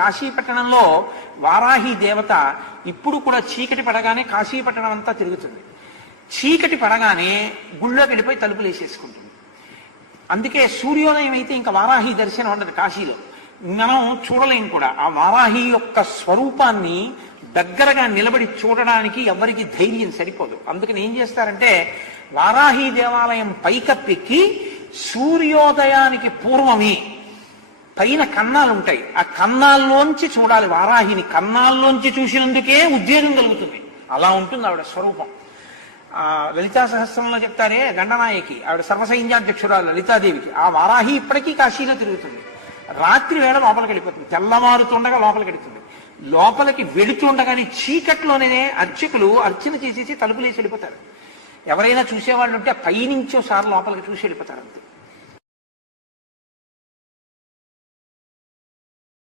కాశీపట్టణంలో వారాహి దేవత ఇప్పుడు కూడా చీకటి పడగానే కాశీపట్టణం అంతా తిరుగుతుంది. చీకటి పడగానే గుళ్ళోకి వెళ్ళిపోయి తలుపులు వేసేసుకుంటుంది. అందుకే సూర్యోదయం అయితే ఇంకా వారాహి దర్శనం ఉండదు కాశీలో, మనం చూడలేం కూడా. ఆ వారాహి యొక్క స్వరూపాన్ని దగ్గరగా నిలబడి చూడడానికి ఎవరికి ధైర్యం సరిపోదు. అందుకని ఏం చేస్తారంటే వారాహి దేవాలయం పైకప్పెక్కి సూర్యోదయానికి పూర్వమే పైన కన్నాలు ఉంటాయి, ఆ కన్నాల్లోంచి చూడాలి వారాహిని. కన్నాల్లోంచి చూసినందుకే ఉద్వేగం కలుగుతుంది. అలా ఉంటుంది ఆవిడ స్వరూపం. లలితా సహస్రంలో చెప్తారే గండనాయకి, ఆవిడ సర్వసైన్యాధ్యక్షురాలు లలితాదేవికి. ఆ వారాహి ఇప్పటికీ కాశీలో తిరుగుతుంది. రాత్రి వేళ లోపలికి వెళ్ళిపోతుంది, తెల్లవారుతుండగా లోపలికి వెళుతుంది. లోపలికి వెళుతుండగానే చీకట్లోనే అర్చకులు అర్చన చేసేసి తలుపులేసి వెళ్ళిపోతారు. ఎవరైనా చూసేవాళ్ళు ఉంటే పైనుంచోసారి లోపలికి చూసి వెళ్ళిపోతారు అంతే.